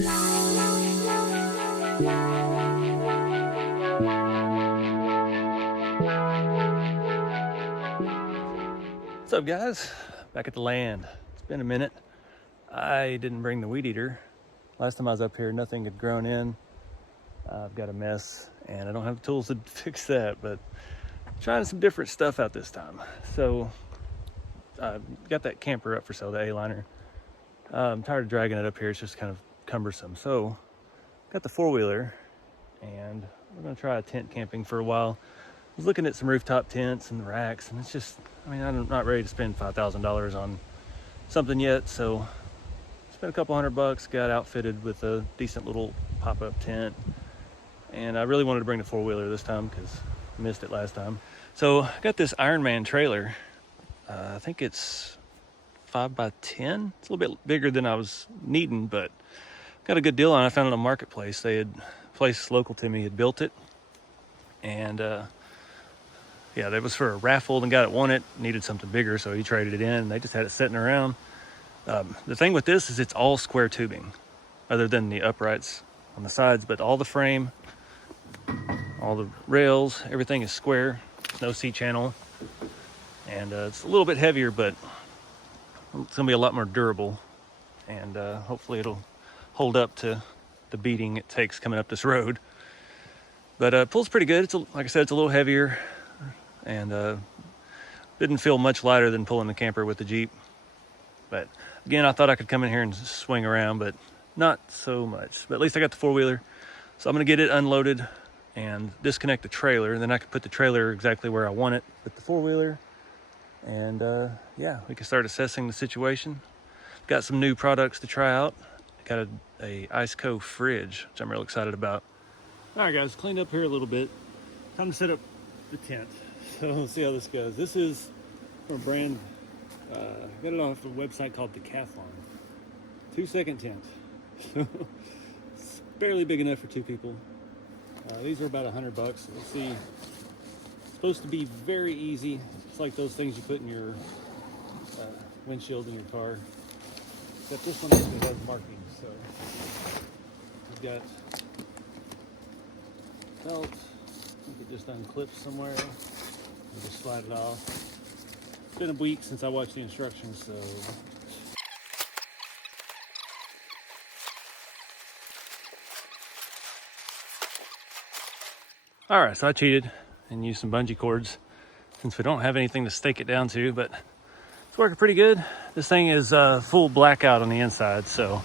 What's up, guys? Back at the land. It's been a minute. I didn't bring the weed eater. Last time I was up here, nothing had grown in. I've got a mess and I don't have the tools to fix that, but trying some different stuff out this time. So I've got that camper up for sale, the A-liner. I'm tired of dragging it up here. It's just kind of cumbersome. So got the four-wheeler and we're gonna try tent camping for a while. I was looking at some rooftop tents and racks, and it's just, I mean, I'm not ready to spend $5,000 on something yet, so spent a couple $100, got outfitted with a decent little pop-up tent, and I really wanted to bring the four-wheeler this time because I missed it last time. So I got this Ironman trailer. I think it's 5x10. It's a little bit bigger than I was needing, but got a good deal on it. I found it on Marketplace. They had, a place local to me had built it, and yeah, that was for a raffle, and guy that won it needed something bigger, so he traded it in, and they just had it sitting around. The thing with this is it's all square tubing, other than the uprights on the sides, but all the frame, all the rails, everything is square. No C-channel, and it's a little bit heavier, but it's gonna be a lot more durable, and hopefully it'll hold up to the beating it takes coming up this road. But it pulls pretty good. It's like I said, it's a little heavier, and didn't feel much lighter than pulling the camper with the Jeep. But again, I thought I could come in here and swing around, but not so much. But at least I got the four-wheeler, so I'm gonna get it unloaded and disconnect the trailer, and then I can put the trailer exactly where I want it with the four-wheeler, and yeah, we can start assessing the situation. Got some new products to try out. Got a Iceco fridge, which I'm real excited about. All right, guys, cleaned up here a little bit. Time to set up the tent. So let's see how this goes. This is from a brand, got it off a website called Decathlon. 2-second tent. It's barely big enough for two people. These are about $100. Let's see. It's supposed to be very easy. It's like those things you put in your windshield in your car. Except this one actually has markings. So we've got belt. I think it just unclips somewhere. We'll just slide it off. It's been a week since I watched the instructions, so. All right, so I cheated and used some bungee cords since we don't have anything to stake it down to, but it's working pretty good. This thing is full blackout on the inside, so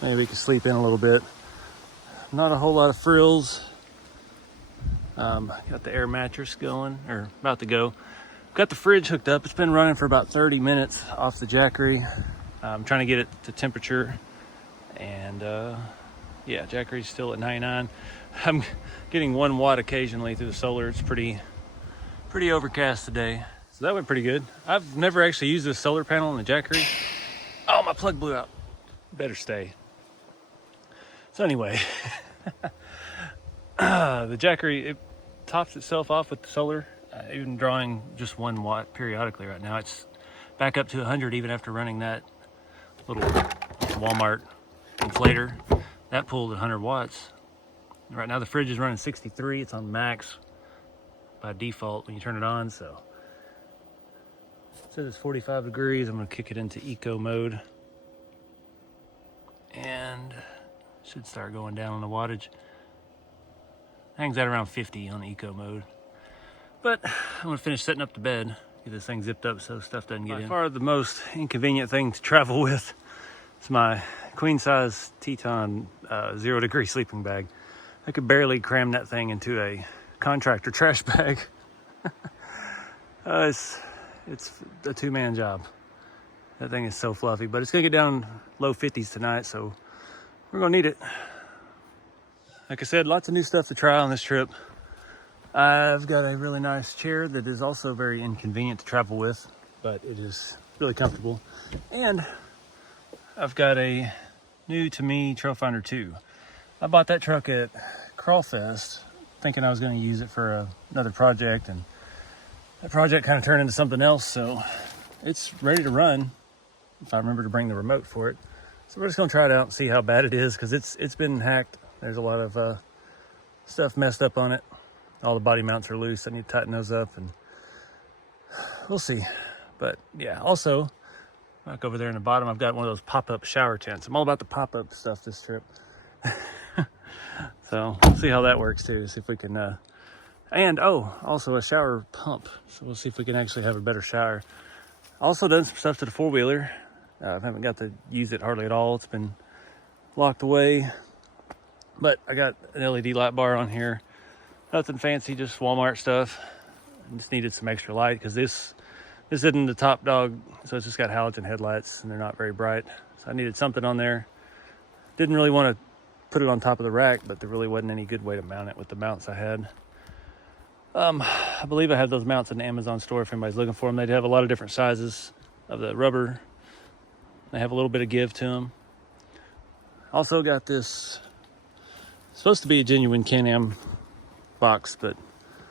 maybe we can sleep in a little bit. Not a whole lot of frills. Got the air mattress going, or about to go. Got the fridge hooked up. It's been running for about 30 minutes off the Jackery. I'm trying to get it to temperature, and yeah, Jackery's still at 99. I'm getting 1 watt occasionally through the solar. It's pretty overcast today, so that went pretty good. I've never actually used this solar panel on the Jackery. Oh, my plug blew out. Better stay. So anyway, the Jackery, it tops itself off with the solar, even drawing just 1 watt periodically right now. It's back up to 100 even after running that little Walmart inflator. That pulled 100 watts. Right now the fridge is running 63. It's on max by default when you turn it on, so. It says it's 45 degrees. I'm gonna kick it into eco mode. And should start going down on the wattage. Hangs out around 50 on eco mode. But I'm gonna finish setting up the bed, get this thing zipped up so stuff doesn't get in. By far the most inconvenient thing to travel with is my queen size Teton 0 degree sleeping bag. I could barely cram that thing into a contractor trash bag. It's a 2-man job. That thing is so fluffy, but it's gonna get down low 50s tonight, so we're gonna need it. Like I said, lots of new stuff to try on this trip. I've got a really nice chair that is also very inconvenient to travel with, but it is really comfortable. And I've got a new to me Trailfinder 2. I bought that truck at Crawfest thinking I was going to use it for another project, and that project kind of turned into something else, so it's ready to run if I remember to bring the remote for it. So we're just gonna try it out and see how bad it is, because it's been hacked. There's a lot of stuff messed up on it. All the body mounts are loose. I need to tighten those up, and we'll see. But yeah, also, back over there in the bottom, I've got one of those pop-up shower tents. I'm all about the pop-up stuff this trip. So we'll see how that works too. See if we can, and oh, also a shower pump. So we'll see if we can actually have a better shower. Also done some stuff to the four-wheeler. I haven't got to use it hardly at all. It's been locked away. But I got an LED light bar on here. Nothing fancy, just Walmart stuff. I just needed some extra light because this isn't the top dog, so it's just got halogen headlights and they're not very bright. So I needed something on there. Didn't really want to put it on top of the rack, but there really wasn't any good way to mount it with the mounts I had. I believe I have those mounts in the Amazon store if anybody's looking for them. They have a lot of different sizes of the rubber. They have a little bit of give to them. Also got this, supposed to be a genuine Can-Am box, but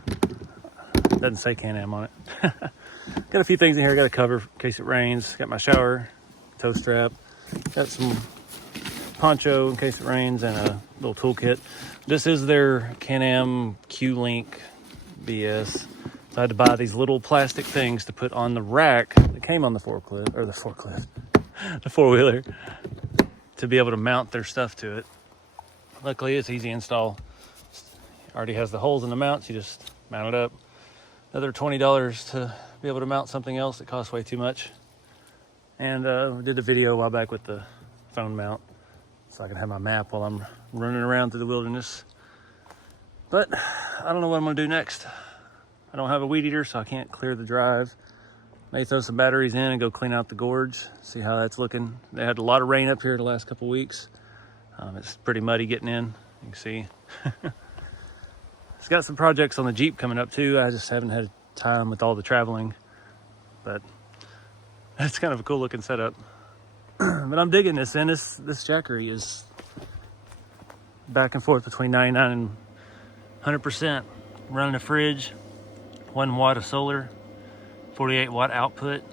it doesn't say Can-Am on it. Got a few things in here. I got a cover in case it rains. Got my shower, toe strap. Got some poncho in case it rains, and a little toolkit. This is their Can-Am Q-Link BS. So I had to buy these little plastic things to put on the rack that came on the the four-wheeler, to be able to mount their stuff to it. Luckily, it's easy install. Already has the holes in the mounts. You just mount it up. Another $20 to be able to mount something else that costs way too much. And we did a video a while back with the phone mount, so I can have my map while I'm running around through the wilderness. But I don't know what I'm gonna do next. I don't have a weed eater, so I can't clear the drive. May throw some batteries in and go clean out the gorge, see how that's looking. They had a lot of rain up here the last couple weeks. It's pretty muddy getting in, you can see. It's got some projects on the Jeep coming up too. I just haven't had time with all the traveling, but it's kind of a cool looking setup. But I'm digging this, and this Jackery is back and forth between 99 and 100%. Running a fridge, 1 watt of solar, 48 watt output.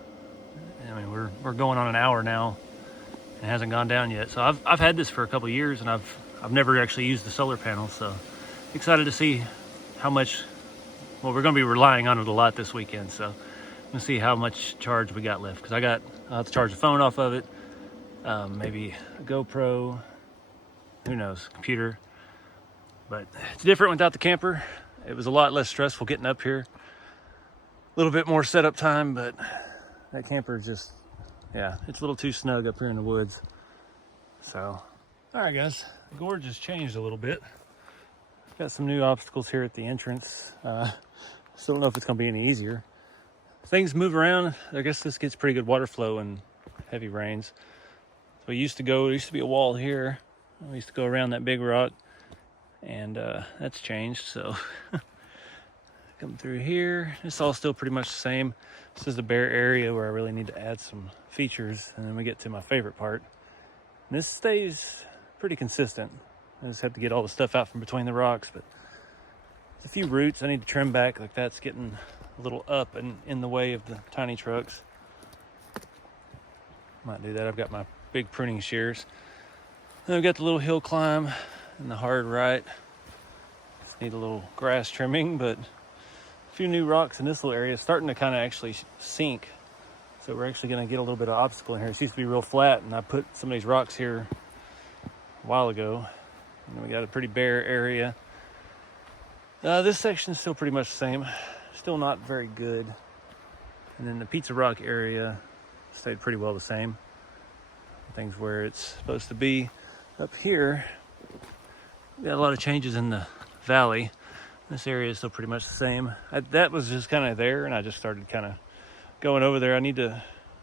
I mean, we're going on an hour now. It hasn't gone down yet. So I've had this for a couple of years, and I've never actually used the solar panel. So excited to see how much. Well, we're going to be relying on it a lot this weekend. So we'll see how much charge we got left, because I'll have to charge the phone off of it. Maybe a GoPro. Who knows? Computer. But it's different without the camper. It was a lot less stressful getting up here. A little bit more setup time, but that camper is just, yeah, it's a little too snug up here in the woods. So, all right, guys, the gorge has changed a little bit. Got some new obstacles here at the entrance. Still don't know if it's gonna be any easier. Things move around. I guess this gets pretty good water flow in heavy rains. So there used to be a wall here. We used to go around that big rock, and that's changed. So come through here. It's all still pretty much the same. This is the bare area where I really need to add some features, and then we get to my favorite part. And this stays pretty consistent. I just have to get all the stuff out from between the rocks, but there's a few roots I need to trim back. Like that's getting a little up and in the way of the tiny trucks. Might do that. I've got my big pruning shears. Then I've got the little hill climb and the hard right. Just need a little grass trimming, but a few new rocks in this little area. It's starting to kind of actually sink. So we're actually going to get a little bit of obstacle in here. It used to be real flat, and I put some of these rocks here a while ago. And we got a pretty bare area. This section is still pretty much the same. Still not very good. And then the Pizza Rock area stayed pretty well the same. Things where it's supposed to be. Up here, we got a lot of changes in the valley. This area is still pretty much the same. That was just kind of there, and I just started kind of going over there. I need to,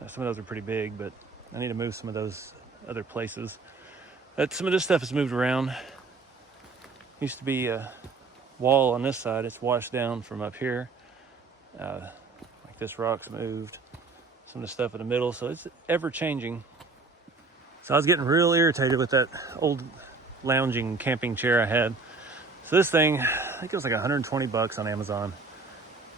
some of those are pretty big, but I need to move some of those other places. Some of this stuff has moved around. Used to be a wall on this side. It's washed down from up here. Like this rock's moved. Some of the stuff in the middle, so it's ever changing. So I was getting real irritated with that old lounging camping chair I had. So this thing, I think it was like 120 bucks on Amazon.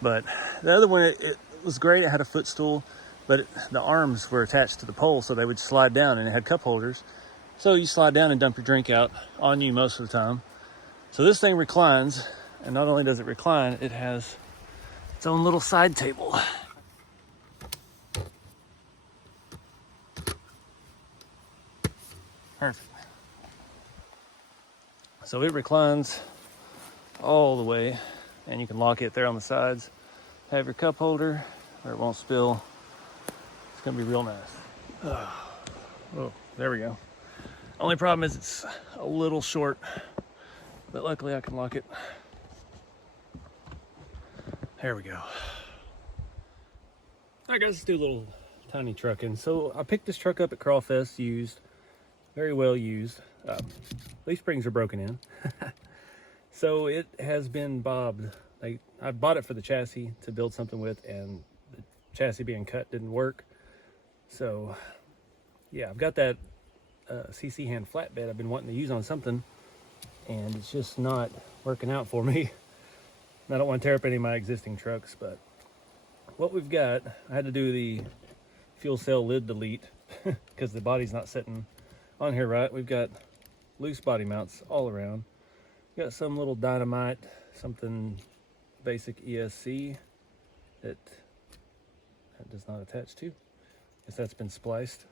But the other one, it was great. It had a footstool, but the arms were attached to the pole, so they would slide down, and it had cup holders. So you slide down and dump your drink out on you most of the time. So this thing reclines, and not only does it recline, it has its own little side table. Perfect. So it reclines all the way, and you can lock it there on the sides. Have your cup holder where it won't spill. It's gonna be real nice. Oh, there we go. Only problem is it's a little short, but luckily I can lock it. There we go. All right, guys, let's do a little tiny trucking. So I picked this truck up at Crawfest, used, very well used. Leaf springs are broken in. So it has been bobbed. I bought it for the chassis to build something with, and the chassis being cut didn't work. So yeah, I've got that CC hand flatbed I've been wanting to use on something, and it's just not working out for me. I don't want to tear up any of my existing trucks, but what we've got, I had to do the fuel cell lid delete because the body's not sitting on here right. We've got loose body mounts all around. Got some little dynamite, something basic ESC that does not attach to. Guess that's been spliced.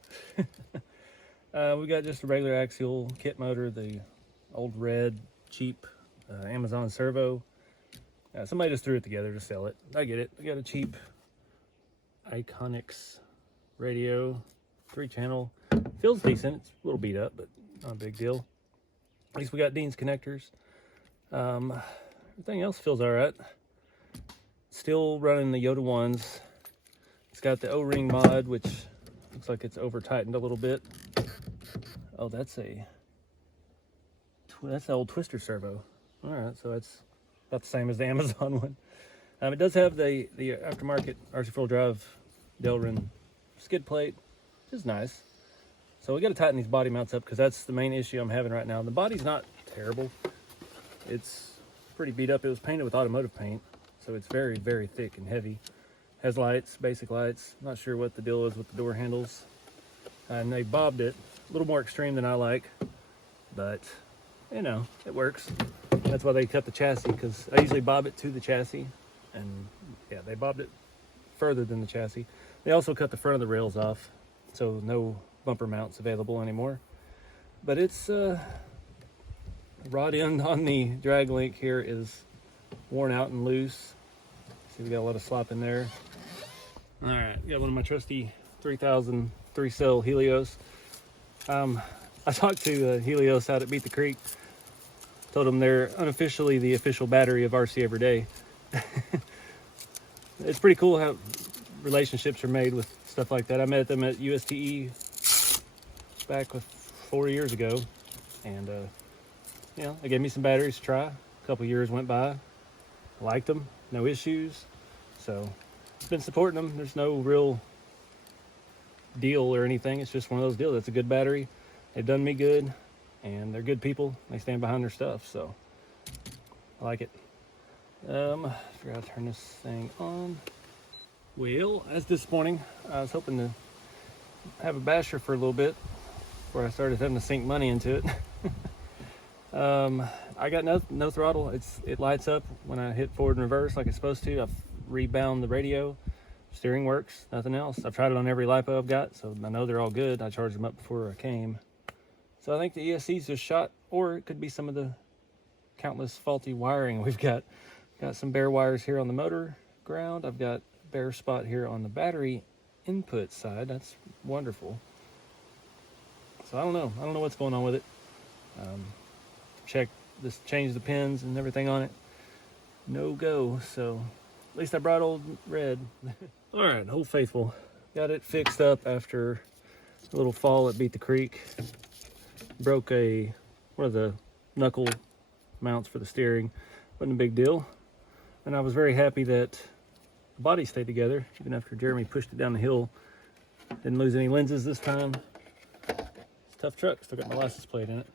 We got just a regular axial kit motor, the old red cheap Amazon servo. Somebody just threw it together to sell it. I get it. I got a cheap Iconics radio, 3-channel. Feels decent. It's a little beat up, but not a big deal. At least we got Dean's connectors. Everything else feels all right. Still running the Yoda ones. It's got the O-ring mod, which looks like it's over tightened a little bit. Oh, that's the old twister servo. All right, so that's about the same as the Amazon one. It does have the aftermarket RC4 drive Delrin skid plate, which is nice. So we got to tighten these body mounts up because that's the main issue I'm having right now. The body's not terrible. It's pretty beat up. It was painted with automotive paint, so it's very, very thick and heavy. Has lights, basic lights. Not sure what the deal is with the door handles. And they bobbed it. A little more extreme than I like, but you know, it works. That's why they cut the chassis, because I usually bob it to the chassis, and yeah, they bobbed it further than the chassis. They also cut the front of the rails off, so no bumper mounts available anymore. But it's rod end on the drag link here is worn out and loose. See, we got a lot of slop in there. All right, got one of my trusty 3000 3-cell Helios. I talked to Helios out at Beat the Creek. Told them they're unofficially the official battery of RC Every Day. It's pretty cool how relationships are made with stuff like that. I met them at USTE back 4 years ago, and you know, they gave me some batteries to try. A couple years went by. I liked them, no issues. So I've been supporting them. There's no real deal or anything. It's just one of those deals. It's a good battery. They've done me good, and they're good people. They stand behind their stuff, so I like it. I forgot to turn this thing on. Well, that's disappointing. I was hoping to have a basher for a little bit before I started having to sink money into it. I got no throttle. It lights up when I hit forward and reverse like it's supposed to. I've rebound the radio. Steering works, nothing else. I've tried it on every LiPo I've got, so I know they're all good. I charged them up before I came. So I think the ESC's just shot, or it could be some of the countless faulty wiring we've got. Got some bare wires here on the motor ground. I've got a bare spot here on the battery input side. That's wonderful. So I don't know what's going on with it. Changed the pins and everything on it. No go, so at least I brought old red. All right, Old Faithful. Got it fixed up after a little fall at Beat the Creek. Broke one of the knuckle mounts for the steering. Wasn't a big deal. And I was very happy that the body stayed together, even after Jeremy pushed it down the hill. Didn't lose any lenses this time. It's a tough truck. Still got my license plate in it.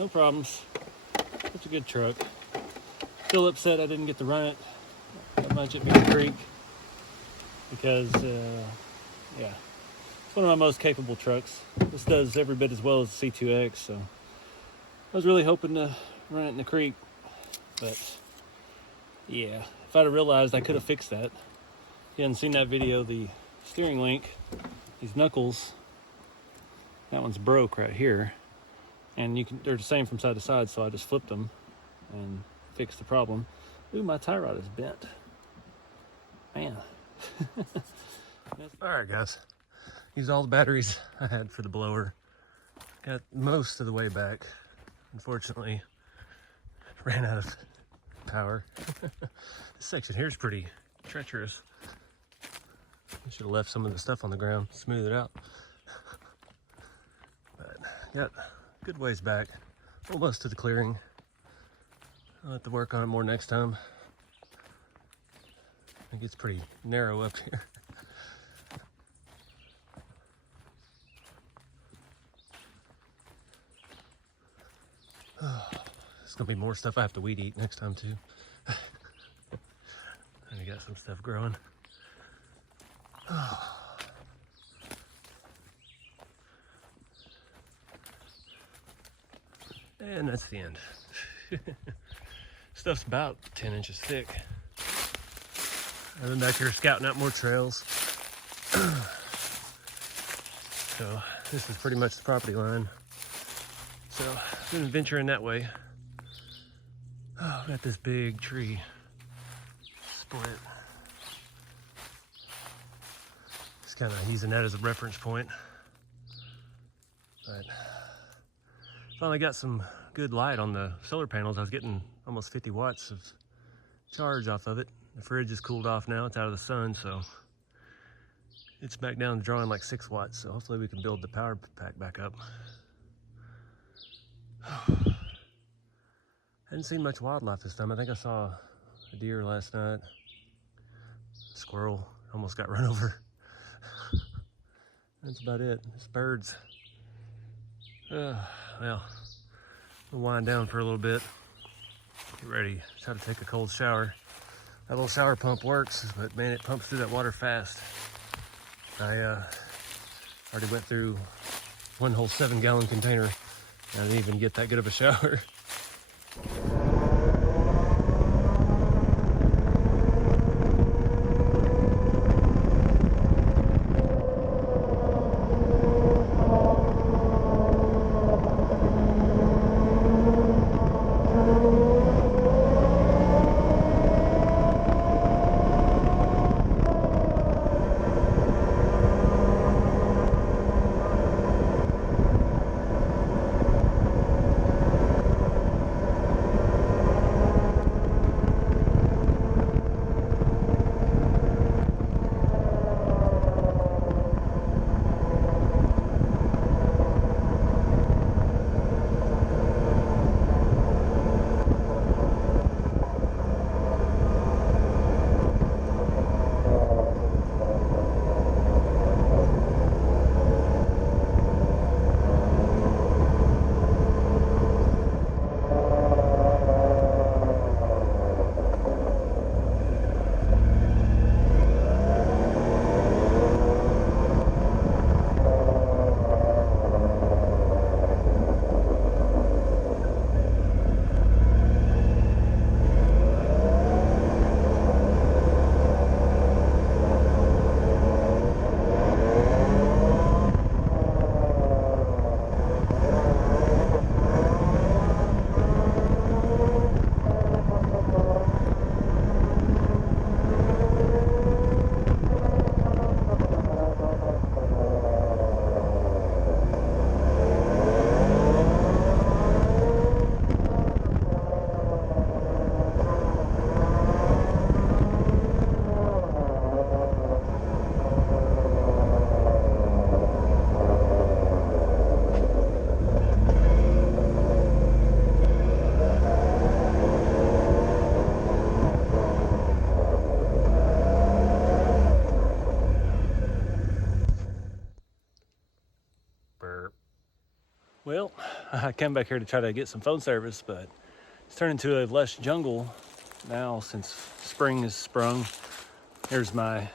no problems. It's a good truck. Still upset I didn't get to run it that much at Beaver Creek because, yeah, it's one of my most capable trucks. This does every bit as well as the C2X, so I was really hoping to run it in the creek, but yeah, if I'd have realized I could have fixed that. If you hadn't seen that video, the steering link, these knuckles, that one's broke right here, and they're the same from side to side, so I just flipped them and fixed the problem. Ooh, my tie rod is bent. Man. All right, guys. Used all the batteries I had for the blower. Got most of the way back. Unfortunately, ran out of power. This section here is pretty treacherous. I should have left some of the stuff on the ground, smooth it out. But got good ways back, almost to the clearing. I'll have to work on it more next time. It gets pretty narrow up here. There's gonna be more stuff I have to weed eat next time too. I got some stuff growing. And that's the end. Stuff's about 10 inches thick. I've been back here scouting out more trails. So this is pretty much the property line. So I've been venturing that way. Oh, got this big tree split. Just kind of using that as a reference point. But finally got some good light on the solar panels. I was getting almost 50 watts of charge off of it. The fridge is cooled off now. It's out of the sun, so it's back down to drawing like 6 watts. So hopefully we can build the power pack back up. Hadn't seen much wildlife this time. I think I saw a deer last night. Squirrel almost got run over. That's about it. Just birds. Well, we'll wind down for a little bit. Get ready. Try to take a cold shower. That little shower pump works, but man, it pumps through that water fast. I already went through one whole 7-gallon container. I didn't even get that good of a shower. I came back here to try to get some phone service, but it's turned into a lush jungle now since spring has sprung. Here's my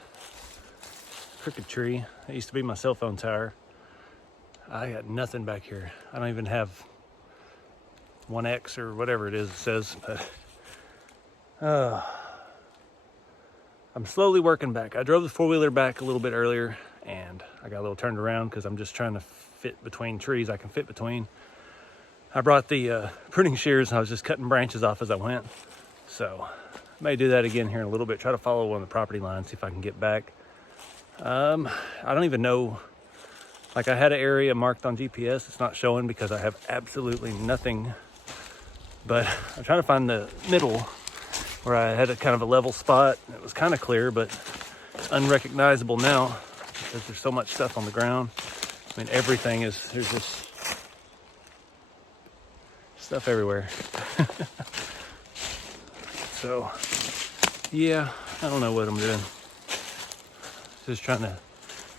crooked tree. It used to be my cell phone tower. I got nothing back here. I don't even have 1X or whatever it is it says, but I'm slowly working back. I drove the four-wheeler back a little bit earlier and I got a little turned around because I'm just trying to fit between trees I can fit between. I brought the pruning shears and I was just cutting branches off as I went. So I may do that again here in a little bit, try to follow one of the property lines, see if I can get back. I don't even know, like I had an area marked on GPS, it's not showing because I have absolutely nothing, but I'm trying to find the middle where I had a kind of a level spot. It was kind of clear, but unrecognizable now because there's so much stuff on the ground. I mean, everything is, there's just stuff everywhere. So, yeah, I don't know what I'm doing. Just trying to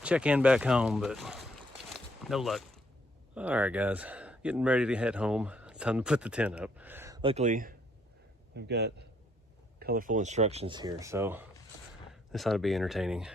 check in back home, but no luck. All right, guys, getting ready to head home. It's time to put the tent up. Luckily, we've got colorful instructions here, so this ought to be entertaining.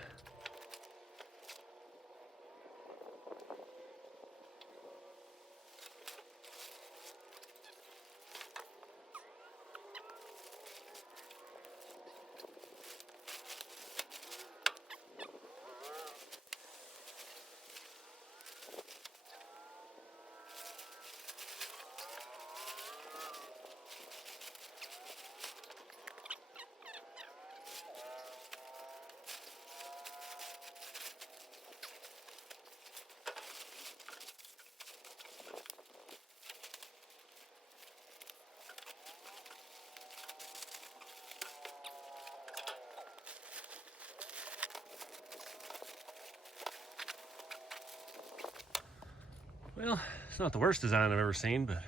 Well, it's not the worst design I've ever seen, but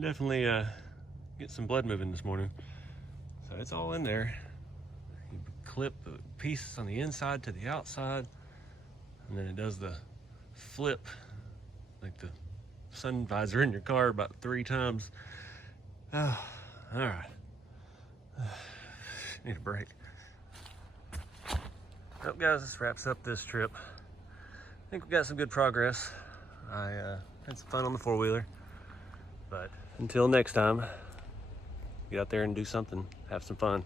definitely get some blood moving this morning. So it's all in there. You clip the pieces on the inside to the outside, and then it does the flip, like the sun visor in your car, about 3 times. Oh, all right. Need a break. Well, guys, this wraps up this trip. I think we got some good progress. I had some fun on the four-wheeler, but until next time, get out there and do something, have some fun.